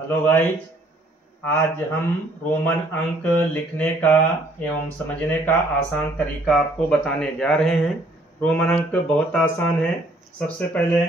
Hello guys, आज हम Roman अंक लिखने का एवं समझने का आसान तरीका आपको बताने जा रहे हैं। रोमन अंक बहुत आसान है। सबसे पहले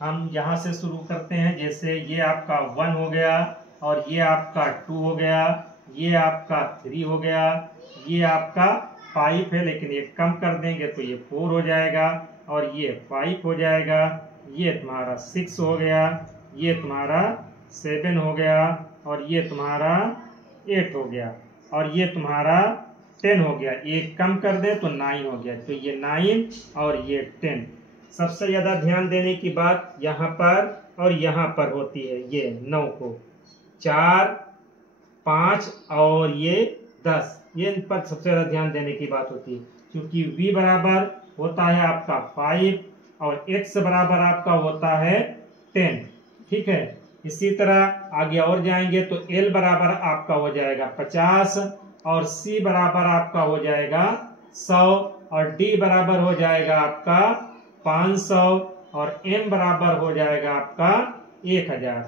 हम यहाँ से शुरू करते हैं। जैसे ये आपका 1 हो गया और ये आपका 2 हो गया, ये आपका 3 हो गया, ये आपका 5 है, लेकिन ये कम कर देंगे तो ये 4 हो जाएगा और ये 5 हो जाएगा। ये तुम्हारा 6 हो गया, ये तुम्हारा 7 हो गया और ये तुम्हारा 8 हो गया और ये तुम्हारा 10 हो गया। एक कम कर दे तो 9 हो गया, तो ये 9 और ये 10। सबसे ज्यादा ध्यान देने की बात यहाँ पर और यहाँ पर होती है। ये 9 को 4, 5 और ये 10, ये इन पर सबसे ज्यादा ध्यान देने की बात होती है, क्योंकि v बराबर होता है आपका 5 और x बराबर आपका होता है 10। ठीक है, इसी तरह आगे और जाएंगे तो L बराबर आपका हो जाएगा 50 और C बराबर आपका हो जाएगा 100 और D बराबर हो जाएगा आपका 500 और M बराबर हो जाएगा आपका 1000।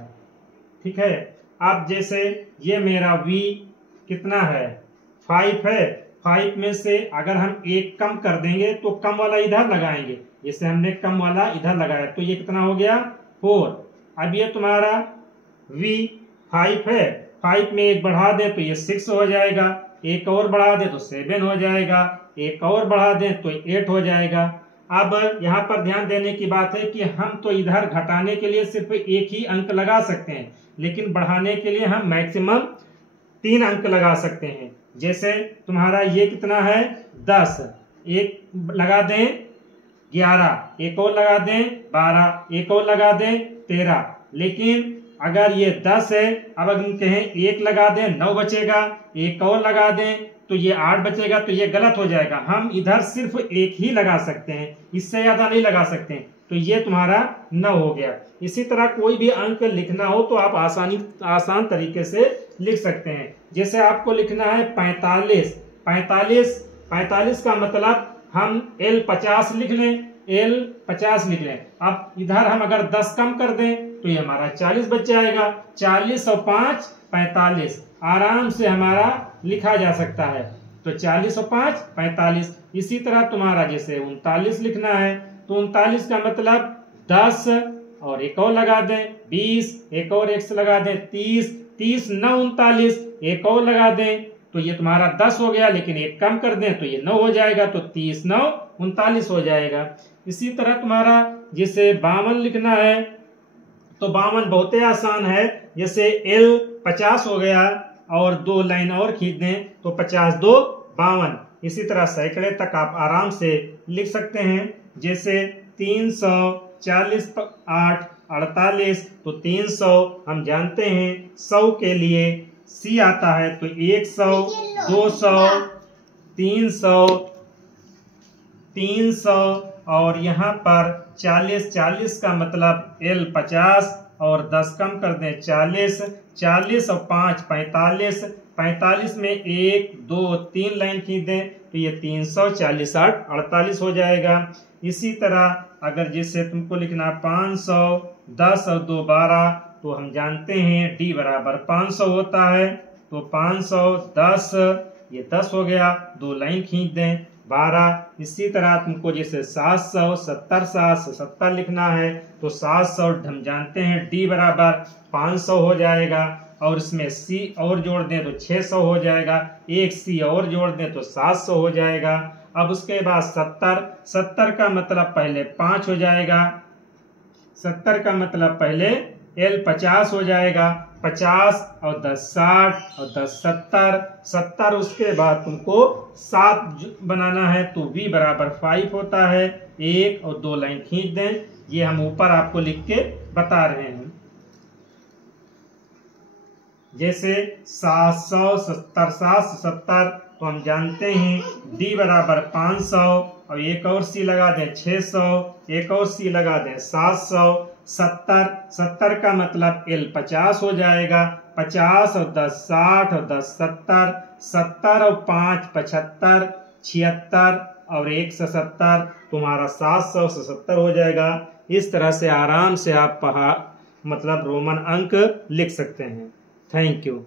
ठीक है, अब जैसे ये मेरा V कितना है, 5 है। 5 में से अगर हम एक कम कर देंगे तो कम वाला इधर लगाएंगे। जैसे हमने कम वाला इधर लगाया तो ये कितना हो गया, 4। अब ये तुम्हारा v 5 है, 5 में एक बढ़ा दे तो ये 6 हो जाएगा, एक और बढ़ा दे तो 7 हो जाएगा, एक और बढ़ा दे तो 8 हो जाएगा। अब यहाँ पर ध्यान देने की बात है कि हम तो इधर घटाने के लिए सिर्फ एक ही अंक लगा सकते हैं, लेकिन बढ़ाने के लिए हम मैक्सिमम 3 अंक लगा सकते हैं। जैसे तुम्हारा ये कितना है, 10, एक लगा दें 11, एक और लगा दें 12, एक और लगा दें 13। लेकिन अगर ये 10 है, अब अगर हम कहें एक लगा दें 9 बचेगा, एक और लगा दें तो ये 8 बचेगा, तो ये गलत हो जाएगा। हम इधर सिर्फ एक ही लगा सकते हैं, इससे ज्यादा नहीं लगा सकते हैं, तो ये तुम्हारा 9 हो गया। इसी तरह कोई भी अंक लिखना हो तो आप आसान तरीके से लिख सकते हैं। जैसे आपको लिखना है 45, 45 का मतलब हम L 50 लिख लें, L 50 लिख लें। अब इधर हम अगर 10 कम कर दें तो ये हमारा 40 बच जाएगा। 40 और 5 45 आराम से हमारा लिखा जा सकता है, तो 40 और 5 45। इसी तरह तुम्हारा जैसे 39 लिखना है तो 39 का मतलब 10 और एक और लगा दें 20, एक और x लगा दें 30, 30 9 39, एक और लगा दें तो ये तुम्हारा 10 हो गया, लेकिन एक कम कर दें तो ये 9 हो जाएगा, तो 30 9 39 हो जाएगा। इसी तरह तुम्हारा जैसे 52 लिखना है तो 52 बहुत ही आसान है। जैसे L 50 हो गया और 2 लाइन और खींच दें तो 50 2 52। इसी तरह सैकड़े तक आप आराम से लिख सकते हैं। जैसे 340 8 48, तो 300 हम जानते हैं 100 के लिए C आता है, तो 100 200 300 और यहाँ पर 40 का मतलब L 50 और 10 कम कर दें 40 और 5 45 में 1 2 3 लाइन खींच दें तो ये 340 8 48 हो जाएगा। इसी तरह अगर जैसे तुमको लिखना 510 और 2 12, तो हम जानते हैं D बराबर 500 होता है, तो 510 ये 10 हो गया, 2 लाइन खींच दें 12। इसी तरह तुमको जैसे 770 लिखना है तो 700 हम जानते हैं D बराबर 500 हो जाएगा और इसमें C और जोड़ दें तो 600 हो जाएगा, एक C और जोड़ दें तो 700 हो जाएगा। अब उसके बाद 70 का मतलब पहले 5 हो जाएगा, 70 का मतलब पहले L 50 हो जाएगा, 50 और 10 60 और 10 70, उसके बाद तुमको 7 बनाना है तो V बराबर 5 होता है, 1 और 2 लाइन खींच दें। ये हम ऊपर आपको लिख के बता रहे हैं। जैसे 770 तो हम जानते हैं D बराबर 500 और एक और C लगा दें 600, एक और C लगा दें 700। 70 का मतलब L 50 हो जाएगा, 50 और 10 60 और 10 70 और 5 75 76 और 1 77, तुम्हारा 770 हो जाएगा। इस तरह से आराम से आप मतलब रोमन अंक लिख सकते हैं। Thank you.